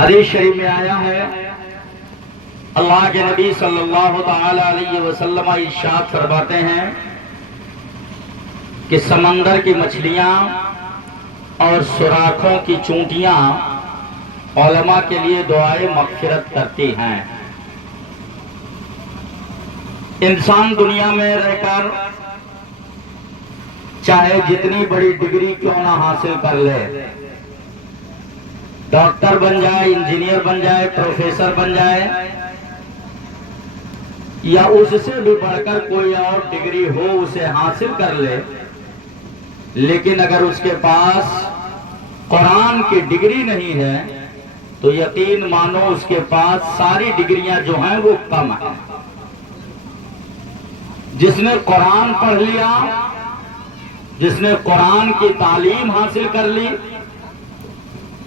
حدیث شریف میں آیا ہے، اللہ کے نبی صلی اللہ تعالی علیہ وسلم ارشاد فرماتے ہیں کہ سمندر کی مچھلیاں اور سوراخوں کی چونٹیاں علماء کے لیے دعائے مغفرت کرتی ہیں۔ انسان دنیا میں رہ کر چاہے جتنی بڑی ڈگری کیوں نہ حاصل کر لے، ڈاکٹر بن جائے، انجینئر بن جائے، پروفیسر بن جائے، یا اس سے بھی بڑھ کر کوئی اور ڈگری ہو اسے حاصل کر لے، لیکن اگر اس کے پاس قرآن کی ڈگری نہیں ہے تو یقین مانو اس کے پاس ساری ڈگریاں جو ہیں وہ کم ہیں۔ جس نے قرآن پڑھ لیا، جس نے قرآن کی تعلیم حاصل کر لی،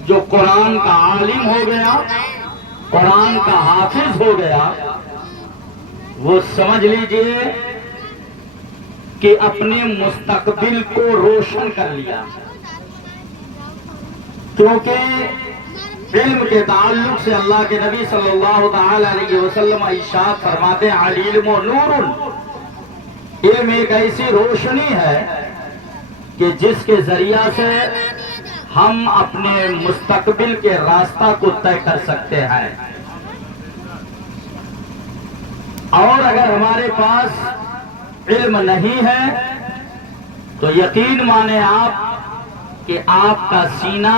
جو قرآن کا عالم ہو گیا، قرآن کا حافظ ہو گیا، وہ سمجھ لیجئے کہ اپنے مستقبل کو روشن کر لیا، کیونکہ علم کے تعلق سے اللہ کے نبی صلی اللہ تعالی علیہ وسلم ارشاد فرماتے ہیں العلم نور، علم ایک ایسی روشنی ہے کہ جس کے ذریعہ سے ہم اپنے مستقبل کے راستہ کو طے کر سکتے ہیں۔ اور اگر ہمارے پاس علم نہیں ہے تو یقین مانیں آپ کہ آپ کا سینہ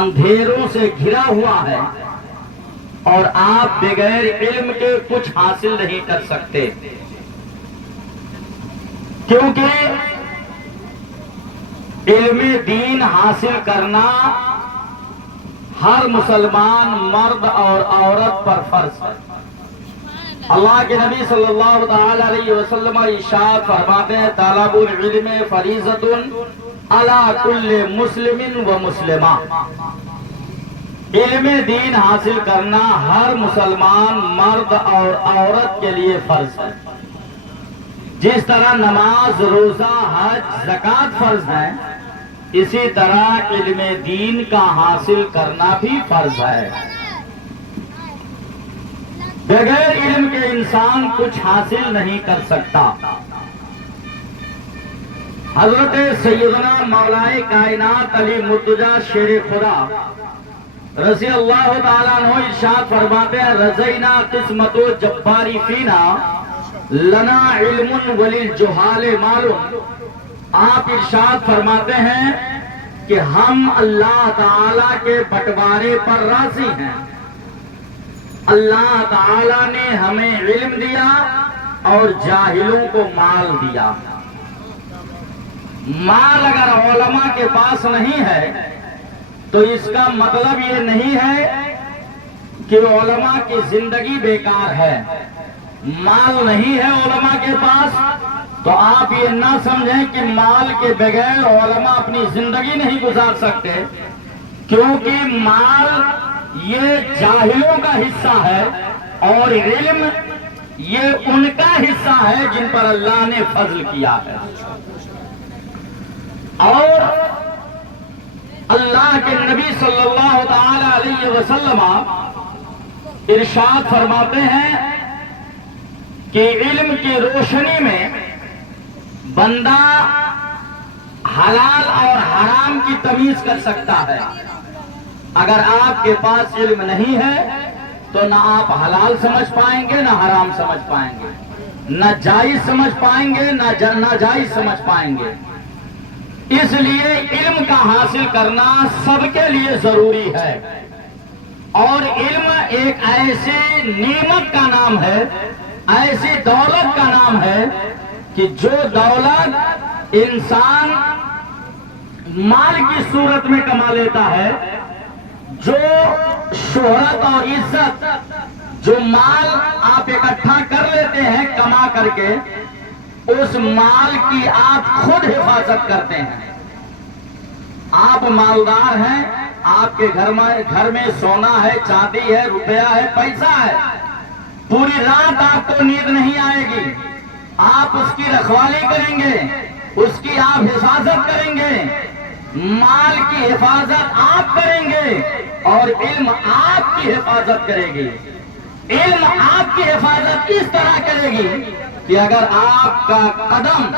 اندھیروں سے گھرا ہوا ہے اور آپ بغیر علم کے کچھ حاصل نہیں کر سکتے، کیونکہ علم دین حاصل کرنا ہر مسلمان مرد اور عورت پر فرض ہے۔ اللہ کے نبی صلی اللہ تعالی علیہ وسلم ارشاد فرماتے ہیں طلب العلم فریضۃ علی کل مسلم و مسلمہ، علم دین حاصل کرنا ہر مسلمان مرد اور عورت کے لیے فرض ہے۔ جس طرح نماز، روزہ، حج، زکوٰۃ فرض ہے، اسی طرح علم دین کا حاصل کرنا بھی فرض ہے۔ بغیر علم کے انسان کچھ حاصل نہیں کر سکتا۔ حضرت سیدنا مولائے کائنات علی مرتضیٰ شیر خدا رضی اللہ تعالیٰ عنہ ارشاد فرماتے ہیں رضینا قسمت جباری فینا لنا علم وللجہال مال۔ آپ ارشاد فرماتے ہیں کہ ہم اللہ تعالیٰ کے بٹوارے پر راضی ہیں۔ اللہ تعالیٰ نے ہمیں علم دیا اور جاہلوں کو مال دیا۔ مال اگر علماء کے پاس نہیں ہے تو اس کا مطلب یہ نہیں ہے کہ علماء کی زندگی بیکار ہے۔ مال نہیں ہے علماء کے پاس تو آپ یہ نہ سمجھیں کہ مال کے بغیر علماء اپنی زندگی نہیں گزار سکتے، کیونکہ مال یہ جاہلوں کا حصہ ہے اور علم یہ ان کا حصہ ہے جن پر اللہ نے فضل کیا ہے۔ اور اللہ کے نبی صلی اللہ تعالی علیہ وسلم ارشاد فرماتے ہیں کہ علم کی روشنی میں بندہ حلال اور حرام کی تمیز کر سکتا ہے۔ اگر آپ کے پاس علم نہیں ہے تو نہ آپ حلال سمجھ پائیں گے، نہ حرام سمجھ پائیں گے، نہ جائز سمجھ پائیں گے، نہ ناجائز سمجھ پائیں گے۔ اس لیے علم کا حاصل کرنا سب کے لیے ضروری ہے، اور علم ایک ایسی نعمت کا نام ہے، ایسی دولت کا نام ہے کہ جو دولت انسان مال کی صورت میں کما لیتا ہے، جو شہرت اور عزت، جو مال آپ اکٹھا کر لیتے ہیں کما کر کے، اس مال کی آپ خود حفاظت کرتے ہیں۔ آپ مالدار ہیں، آپ کے گھر میں سونا ہے، چاندی ہے، روپیہ ہے، پیسہ ہے، پوری رات آپ کو نیند نہیں آئے گی، آپ اس کی رکھوالی کریں گے، اس کی آپ حفاظت کریں گے، مال کی حفاظت آپ کریں گے، اور علم آپ کی حفاظت کرے گی. علم آپ کی حفاظت اس طرح کرے گی کہ اگر آپ کا قدم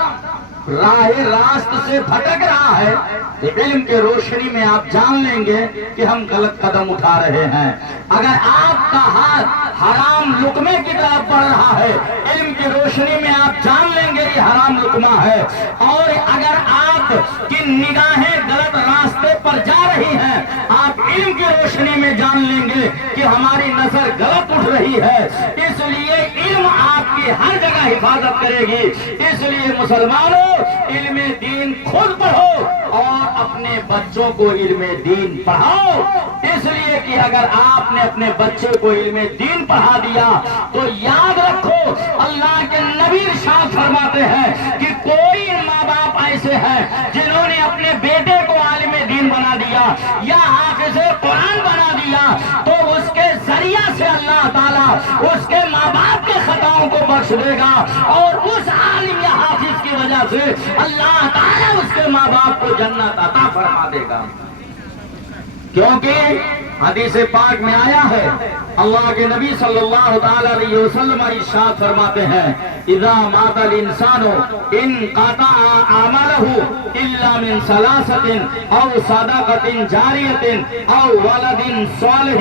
راہ راست سے بھٹک رہا ہے تو علم کے روشنی میں آپ جان لیں گے کہ ہم غلط قدم اٹھا رہے ہیں. اگر آپ کا ہاتھ حرام لقمے کی طرف بڑھ رہا ہے، علم کی روشنی میں آپ جان لیں گے یہ حرام لقمہ ہے. اور اگر آپ کی نگاہیں غلط راستے پر جا رہی ہیں، آپ علم کی روشنی میں جان لیں گے کہ ہماری نظر غلط اٹھ رہی ہے. اس لیے علم آپ کی ہر جگہ حفاظت کرے گی. اس لیے مسلمانوں، علم دین خود پڑھو اور اپنے بچوں کو علم دین پڑھاؤ. اس لیے کہ اگر آپ نے اپنے بچے کو علم دین پڑھا دیا تو یاد رکھو اللہ کے نبی ارشاد فرماتے ہیں کہ کوئی ماں باپ ایسے ہیں جنہوں نے اپنے بیٹے کو عالم دین بنا دیا یا حافظ قرآن بنا دیا تو اس کے ذریعہ سے اللہ تعالیٰ اس کے ماں باپ کے خطاؤں کو بخش دے گا، اور اس عالم یا حافظ کی وجہ سے اللہ تعالیٰ اس کے ماں باپ کو جنت عطا فرما دے گا. کیونکہ حدیث پاک میں آیا ہے، اللہ کے نبی صلی اللہ تعالی علیہ وسلم ارشاد فرماتے ہیں اذا مات الانسان انقطع عمله الا من ثلاثه او صدقه جاریہ او ولد صالح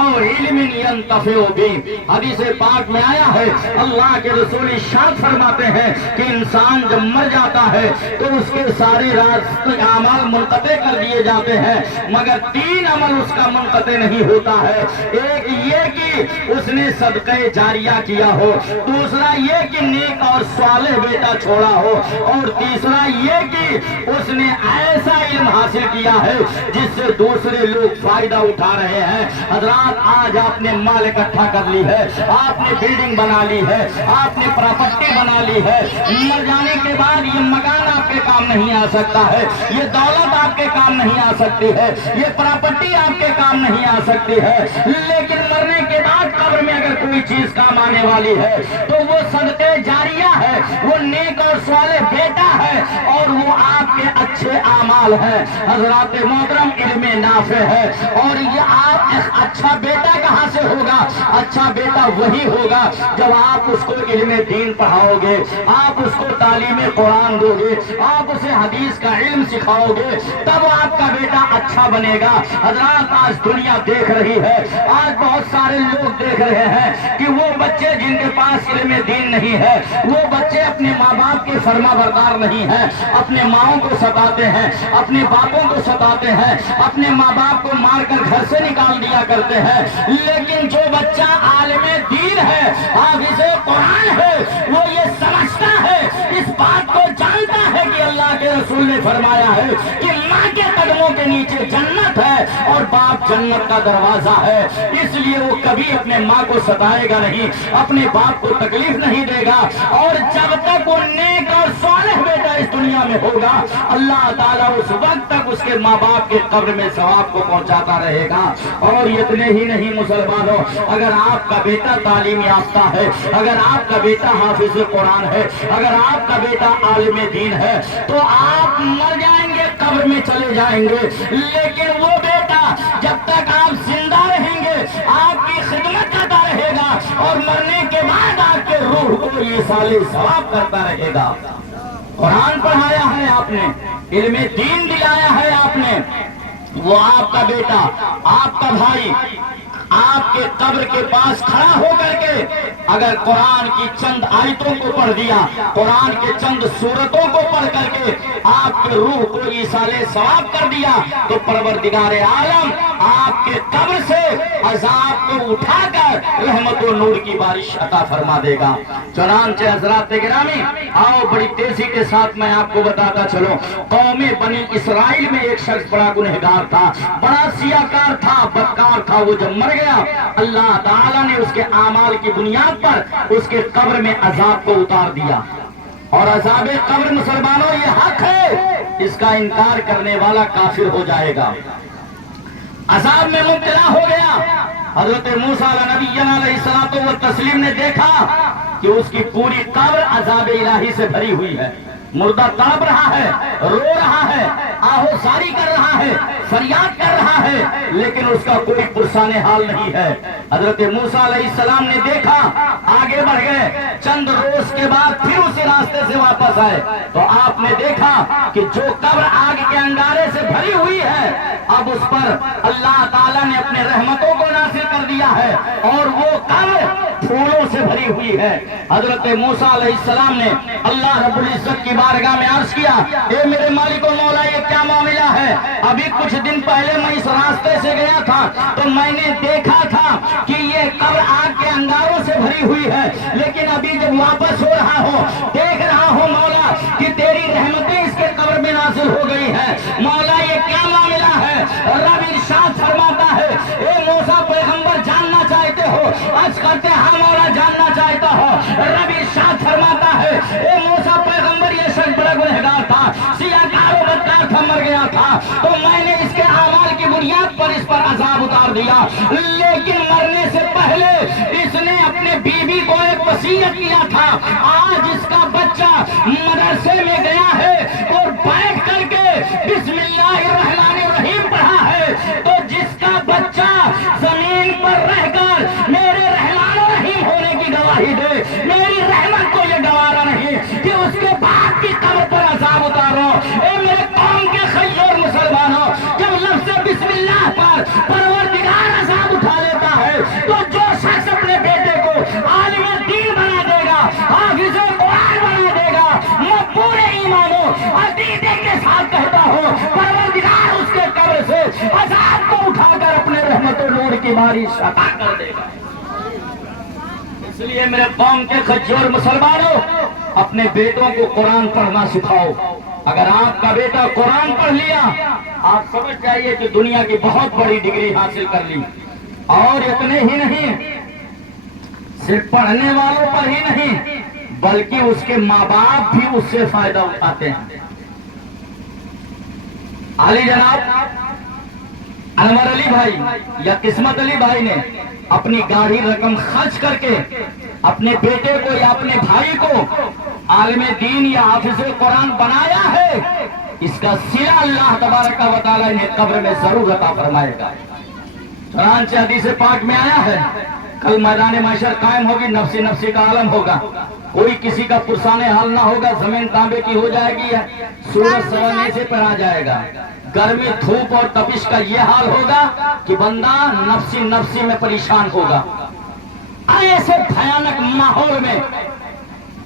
او علم ينتفع به. حدیث پاک میں آیا ہے، اللہ کے رسول ارشاد فرماتے ہیں کہ انسان جب مر جاتا ہے تو اس کے سارے اعمال منقطع کر دیے جاتے ہیں، مگر تین عمل اس کا منقطع نہیں ہوتا ہے. ایک یہ کہ اس نے صدقہ جاریہ کیا ہو، دوسرا یہ کہ نیک اور صالح بیٹا چھوڑا ہو، اور تیسرا یہ کہ اس نے ایسا علم حاصل کیا ہے جس سے دوسرے لوگ فائدہ اٹھا رہے ہیں. حضرات، آج آپ نے مال اکٹھا کر لی ہے، آپ نے بلڈنگ بنا لی ہے، آپ نے پراپرٹی بنا لی ہے، مر جانے کے بعد یہ مکان آپ کے کام نہیں آ سکتا ہے، یہ دولت آپ کے کام نہیں آ سکتی ہے، یہ پراپرٹی آپ کے کام نہیں آ سکتی ہے، لیکن مرنے کے بعد قبر میں اگر کوئی چیز کام آنے والی ہے تو وہ صدقہ جاریہ ہے، وہ نیک اور صالح بیٹا ہے، اور وہ آپ کے اچھے اعمال ہیں. حضرات محترم، علم نافع ہے. اور یہ آپ اچھا بیٹا کہاں سے ہوگا؟ اچھا بیٹا وہی ہوگا جب آپ اس کو علم دین پڑھاؤ گے، آپ اس کو تعلیم قرآن دو گے، آپ اسے حدیث کا علم سکھاؤ گے، تب آپ کا بیٹا اچھا بنے گا. حضرات، آج دنیا دیکھ رہی ہے، آج بہت سارے لوگ دیکھ رہے ہیں کہ وہ بچے جن کے پاس علم دین نہیں ہے، وہ بچے اپنے ماں باپ کے فرما بردار نہیں ہیں، اپنے ماؤں کو ستاتے ہیں، اپنے باپوں کو ستاتے ہیں، اپنے ماں باپ کو مار کر گھر سے نکال دیا کرتے ہیں. لیکن جو بچہ عالم دین ہے، حافظ قرآن ہے، وہ یہ سمجھتا ہے، اس بات کو جانتا ہے کہ اللہ کے رسول نے فرمایا ہے کہ ماں کے قدموں کے نیچے جنت ہے اور باپ جنت کا دروازہ ہے. اس لیے وہ کبھی اپنے ماں کو ستائے گا نہیں، اپنے باپ کو تکلیف نہیں دے گا، اور جب تک وہ نیک اور صالح بیٹا اس دنیا میں ہوگا، اللہ تعالیٰ اس وقت تک اس کے ماں باپ کے قبر میں ثواب کو پہنچاتا رہے گا. اور اتنے ہی نہیں مسلمانوں، اگر آپ کا بیٹا تعلیم یافتہ ہے، اگر آپ کا بیٹا حافظ قرآن ہے، اگر آپ کا بیٹا عالم دین ہے، تو آپ مر جائیں گے، قبر میں چلے جائیں گے، لیکن وہ بیٹا جب تک آپ زندہ رہیں گے آپ کی خدمت کرتا رہے گا، اور مرنے کے بعد آپ کے روح کو یہ سالے ثواب کرتا رہے گا. قرآن پڑھایا ہے آپ نے، علم دین دلایا ہے آپ نے، وہ آپ کا بیٹا، آپ کا بھائی آپ کے قبر کے پاس کھڑا ہو کر کے اگر قرآن کی چند آیتوں کو پڑھ دیا، قرآن کے چند سورتوں کو پڑھ کر کے آپ کے روح کو ایصال ثواب کر دیا، تو پروردگار عالم آپ کے قبر سے عذاب کو اٹھا کر رحمت و نور کی بارش عطا فرما دے گا. چنانچہ حضرات گرامی، آؤ بڑی تیزی کے ساتھ میں آپ کو بتاتا چلوں، قوم بنی اسرائیل میں ایک شخص بڑا گنہگار تھا، بڑا سیاکار تھا، بدکار تھا. وہ جب مر گیا، اللہ تعالیٰ نے اس کے اعمال کی بنیاد پر اس کے قبر میں عذاب کو اتار دیا. اور عذاب قبر مسلمانوں یہ حق ہے، اس کا انکار کرنے والا کافر ہو جائے گا. عذاب میں مبتلا ہو گیا. حضرت موسیٰ نبی علیہ السلام و تسلیم نے دیکھا کہ اس کی پوری قبر عذاب الہی سے بھری ہوئی ہے. مردہ تڑپ رہا ہے، رو رہا ہے، آہوزاری کر رہا ہے، فریاد کر رہا ہے، لیکن اس کا کوئی پرسان حال نہیں ہے۔ حضرت موسیٰ علیہ السلام نے دیکھا، آگے بڑھ گئے، چند روز کے بعد پھر اسی راستے سے واپس آئے تو آپ نے دیکھا کہ جو قبر آگ کے انگارے سے بھری ہوئی ہے، اب اس پر اللہ تعالیٰ نے اپنے رحمتوں کو نازل کر دیا ہے اور وہ قبر پھولوں سے بھری ہوئی ہے۔ حضرت موسیٰ علیہ السلام نے اللہ رب العزت کی بارگاہ میں عرض کیا، اے میرے مالک و مولا، یہ کیا معاملہ ہے؟ ابھی کچھ دن پہلے میں اس راستے سے گیا تھا تو میں نے دیکھا تھا کہ یہ قبر آگ کے انگاروں سے بھری ہوئی ہے، لیکن ابھی جب واپس ہو رہا ہو دیکھ رہا ہوں مولا کہ تیری رحمتیں اس کے قبر میں نازل ہو گئی ہے۔ مولا یہ کیا معاملہ ہے؟ رب ارشاد فرماتا ہے، اے موسیٰ پیغمبر جاننا چاہتے ہو؟ عرض کرتے ہاں مولا جاننا چاہتا ہو۔ رب ارشاد فرماتا ہے، اے موسیٰ پیغمبر یہ شخص بڑا گنہگار تھا، سیاہکار و بدکار تھا، مر گیا تھا تو میں نے اس کے اعمال کی بنیاد پر اس پر عذاب اتار دیا، لیکن مرنے سے پہلے اس نے اپنے بیوی کو ایک وصیت کیا تھا، آج اس کا بچہ مدرسے میں گیا ہے اور بیٹھ کر کے بسم اللہ الرحمن الرحیم پڑھا ہے، تو جس کا بچہ زمین پر رہ کر میرے رحمان الرحیم ہونے کی گواہی دے، میری رحمت کو یہ گوارا نہیں کہ اس کے باپ کی قبر پر عذاب اتارو۔ اے میرے قوم کے خیور مسلمانوں، جب لفظ بسم اللہ پر پروردگار عذاب اٹھا لیتا ہے تو جو شخص اپنے بیٹے کو عالم دین بنا دے گا، حافظ قرآن بنا دے گا، میں پورے ایمان و عقیدے کے ساتھ کہتا ہوں پروردگار اس کے قبر سے عذاب کو اٹھا کر اپنے رحمت و نور کی بارش عطا کر دے گا۔ اس لیے میرے قوم کے خجور مسلمانوں، اپنے بیٹوں کو قرآن پڑھنا سکھاؤ۔ اگر آپ کا بیٹا قرآن پڑھ لیا، آپ سمجھ جائیے کہ دنیا کی بہت بڑی ڈگری حاصل کر لی۔ اور اتنے ہی نہیں، صرف پڑھنے والوں پر ہی نہیں بلکہ اس کے ماں باپ بھی اس سے فائدہ اٹھاتے ہیں۔ علی جناب انور علی بھائی یا قسمت علی بھائی نے اپنی گاڑی رقم خرچ کر کے اپنے بیٹے کو یا اپنے بھائی کو عالم دین یا حافظ قرآن بنایا ہے، اس کا صلہ اللہ تبارک و تعالی نے قبر میں ضرور عطا فرمائے گا۔ چنانچہ حدیث پاک میں آیا ہے، کل میدان محشر قائم ہوگی، نفسی نفسی کا عالم ہوگا، کوئی کسی کا پرسان حال نہ ہوگا، زمین تانبے کی ہو جائے گی، سورج سوا نیزے پر آ جائے گا، گرمی دھوپ اور تپش کا یہ حال ہوگا کہ بندہ نفسی نفسی میں پریشان ہوگا۔ ایسے بھیانک ماحول میں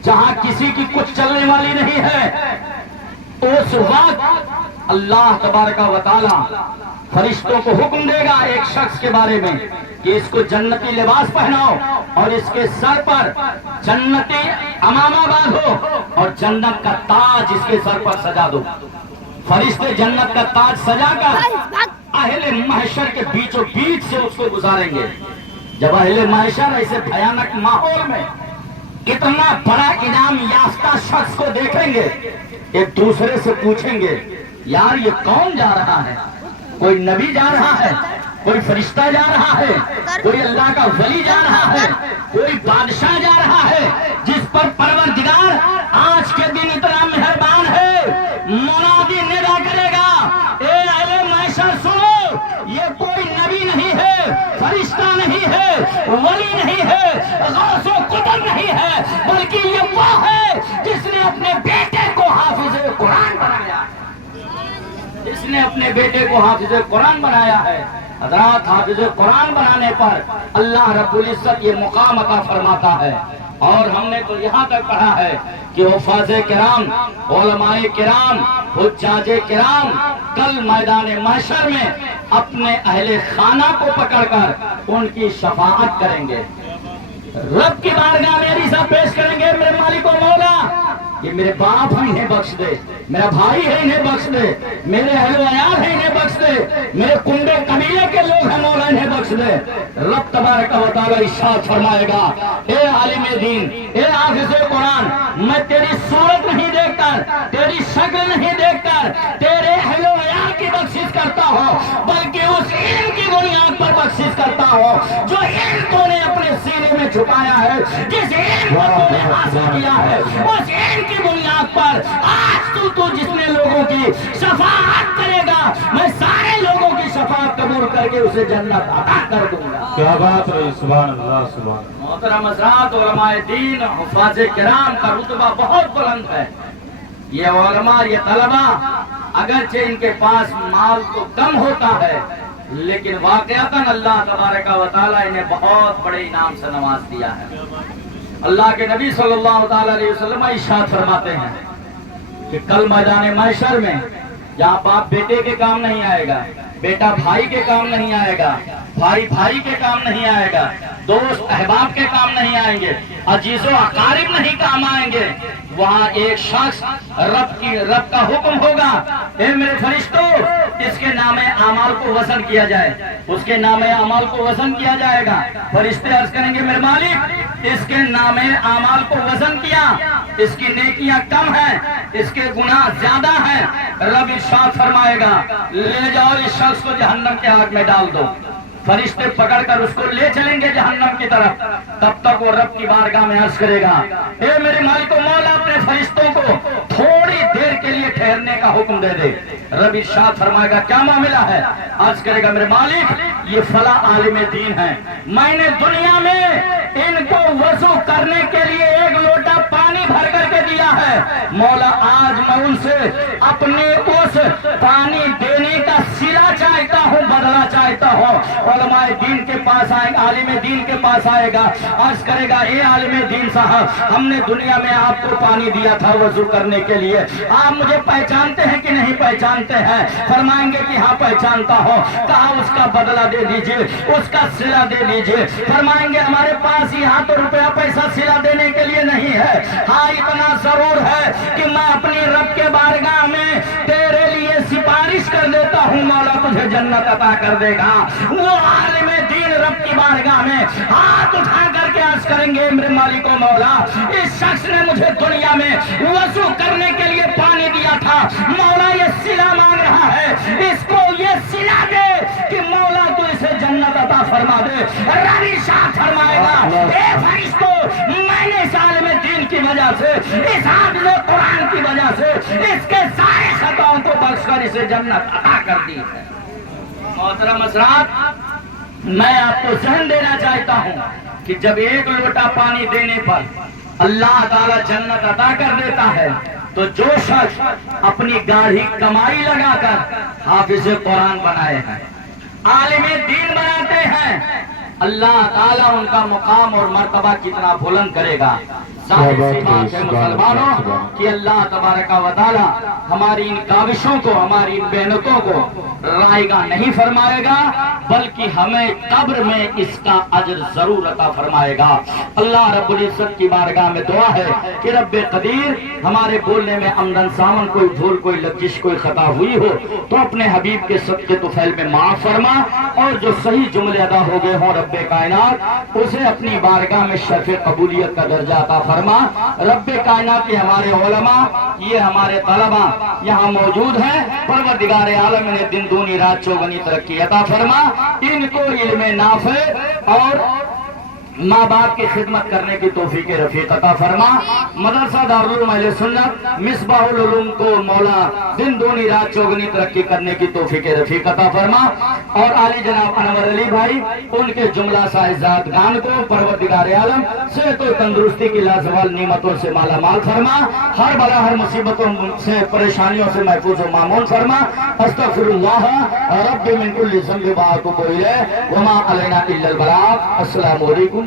جہاں کسی کی کچھ چلنے والی نہیں ہے، اس وقت اللہ تبارک و تعالی فرشتوں کو حکم دے گا ایک شخص کے بارے میں کہ اس کو جنتی لباس پہناؤ اور اس کے سر پر جنتی امامہ باندھو اور جنت کا تاج اس کے سر پر سجا دو۔ فرشتے جنت کا تاج سجا کر اہل محشر کے بیچوں بیچ سے اس کو گزاریں گے۔ جب اہل محشر ایسے بھیانک ماحول میں اتنا بڑا انعام یافتہ شخص کو دیکھیں گے، ایک دوسرے سے پوچھیں گے، یار یہ کون جا رہا ہے؟ کوئی نبی جا رہا ہے، کوئی فرشتہ جا رہا ہے، کوئی اللہ کا ولی جا رہا ہے، کوئی بادشاہ جا رہا ہے جس پر پروردگار آج کے دن اتنا مہربان ہے۔ منادی ندا کرے گا، اے اہل محشر سنو، یہ کوئی نبی نہیں ہے، فرشتہ نہیں ہے، ولی نہیں ہے، غوث و قطب نہیں ہے، بلکہ یہ وہ ہے جس نے اپنے بیٹے کو حافظ قرآن بنایا، جس نے اپنے بیٹے کو حافظ قرآن بنایا ہے۔ حضرات، حافظ قرآن بنانے پر اللہ رب العزت یہ مقام عطا فرماتا ہے۔ اور ہم نے تو یہاں تک پڑھا ہے کہ حفاظ کرام، علماء کرام، حجاج کرام کل میدان محشر میں اپنے اہل خانہ کو پکڑ کر ان کی شفاعت کریں گے، رب کی بارگاہ میں عریضہ پیش کریں گے، میرے مالک و مولا یہ میرے باپ ہیں انہیں بخش دے، میرا بھائی ہے انہیں بخش دے، میرے اہل و عیال ہیں انہیں بخش دے، میرے کنبے قبیلے کے لوگ ہیں مولا انہیں بخش دے۔ رب تبارک و تعالی ارشاد فرمائے گا، اے عالم دین، اے حافظ قرآن، میں تیری صورت نہیں دیکھ کر، تیری شکل نہیں دیکھ کر تیرے اہل و عیال کی بخشش کرتا ہوں، بلکہ اس علم کی بنیاد پر بخشش کرتا ہوں جو علم تو نے اپنے سینے میں چھپایا فرمایا ہے جس علم کو تو نے حاصل کیا ہے اس علم کی بنیاد پر آج تو جس نے لوگوں کی شفاعت کرے گا میں سارے لوگوں کی شفاعت قبول کر کے اسے جنت عطا کر دوں گا. کیا بات ہے, سبحان اللہ سبحان اللہ. محترم حضرات, علماء دین حفاظ کرام کا رتبہ بہت بلند ہے. یہ علماء, یہ طلبہ, اگرچہ ان کے پاس مال تو کم ہوتا ہے لیکن واقعتاً اللہ تبارک و تعالیٰ انہیں بہت بڑے انعام سے نواز دیا ہے. اللہ کے نبی صلی اللہ تعالیٰ علیہ وسلم ارشاد فرماتے ہیں کہ کل میدان محشر میں جہاں باپ بیٹے کے کام نہیں آئے گا, بیٹا بھائی کے کام نہیں آئے گا, بھائی بھائی کے کام نہیں آئے گا, دوست احباب کے کام نہیں آئیں گے, عزیز و اقارب نہیں کام آئیں گے, وہاں ایک شخص رب کا حکم ہوگا, اے میرے فرشتوں اس کے نام اعمال کو وزن کیا جائے, اس کے نام اعمال کو وزن کیا جائے گا. فرشتے عرض کریں گے میرے مالک اس کے نام اعمال کو وزن کیا, اس کی نیکیاں کم ہیں, اس کے گناہ زیادہ ہیں. رب ارشاد فرمائے گا لے جاؤ اس شخص کو جہنم کے آگ میں ڈال دو. فرشتے پکڑ کر اس کو لے چلیں گے جہنم کی طرف. تب تک وہ رب کی بارگاہ میں عرض کرے گا اے میرے مالک و مولا اپنے فرشتوں کو تھوڑی دیر کے لیے ٹھہرنے کا حکم دے دے. رب ارشاد فرمائے گا کیا معاملہ ہے؟ عرض کرے گا میرے مالک یہ فلاں عالم دین ہے, میں نے دنیا میں ان کو وضو کرنے کے لیے ایک لوٹا پانی بھر کر کے دیا ہے, مولا آج میں ان سے اپنے اس پانی دینے کا صلہ چاہتا ہوں, بدلہ چاہتا ہوں. علماء دین کے پاس آئے, عالم دین کے پاس آئے گا, عرض کرے گا اے عالم دین صاحب ہم نے دنیا میں آپ کو پانی دیا تھا وضو کرنے کے لیے, آپ مجھے پہچانتے ہیں کہ نہیں پہچانتے ہیں؟ فرمائیں گے کہ ہاں پہچانتا ہوں. کہا اس کا بدلہ دے دیجئے, اس کا صلہ دے دیجئے. فرمائیں گے ہمارے پاس یہاں تو روپیہ پیسہ صلہ دینے کے لیے نہیں ہے, ہاں اتنا ضرور ہے کہ میں اپنی رب کے بارگاہ میں تیرے لیے سفارش کر دیتا ہوں, مولا تجھے جنت عطا کر دے گا. وہ عالم دین رب کی بارگاہ میں ہاتھ اٹھا کر کے عرض کریں گے میرے مالک و مولا اس شخص نے مجھے دنیا میں وضو کرنے کے لیے پانی دیا تھا, مولا یہ صلہ مانگ رہا ہے, اس کو یہ صلہ دے کہ مولا تو اسے جنت عطا فرما دے. رب ارشاد فرمائے گا اے فرشتوں میں نے اس عالم دین کی وجہ سے, اس حافظ قرآن کی وجہ سے اس کے سارے خطاؤں کو بخش کر اسے جنت عطا کر دی ہے. محترم حضرات میں آپ کو ذہن دینا چاہتا ہوں کہ جب ایک لوٹا پانی دینے پر اللہ تعالی جنت عطا کر دیتا ہے تو جو شخص اپنی گاڑھی کمائی لگا کر حافظ قرآن بنائے ہیں, عالم دین بناتے ہیں, اللہ تعالیٰ ان کا مقام اور مرتبہ کتنا بلند کرے گا. ظاہر سی بات ہے مسلمانوں کہ اللہ تبارک و تعالیٰ ہماری ان کاوشوں کو, ہماری ان محنتوں کو رائے گا نہیں فرمائے گا بلکہ ہمیں قبر میں اس کا اجر ضرور عطا فرمائے گا. اللہ رب العزت کی بارگاہ میں دعا ہے کہ رب قدیر ہمارے بولنے میں امدن سامن کوئی بھول, کوئی لغزش, کوئی خطا ہوئی ہو تو اپنے حبیب کے صدقے طفیل میں معاف فرما, اور جو صحیح جملے ادا ہو گئے ہوں رب کائنات اسے اپنی بارگاہ میں شرف قبولیت کا درجہ عطا فرما. رب کائنات کے ہمارے علماء, یہ ہمارے طلباء یہاں موجود ہیں, پروردگار عالم نے دن دونی رات چوگنی ترقی عطا فرما, ان کو علم نافع اور ماں باپ کی خدمت کرنے کی توفیق رفیق عطا فرما. مدرسہ دارالعلوم اہل سنت مصباح العلوم کو مولا دن دونی رات چوگنی ترقی کرنے کی توفیق رفیق عطا فرما, اور عالی جناب انور علی بھائی ان کے جملہ سائزادگان کو پروردگار عالم صحت و تندرستی کی لازوال نعمتوں سے مالا مال فرما, ہر بلا ہر مصیبتوں سے پریشانیوں سے محفوظ و مامون فرما. استغفر اللہ رب من کل ذنب واتوب الیہ وما علینا الا البلاغ. السلام علیکم.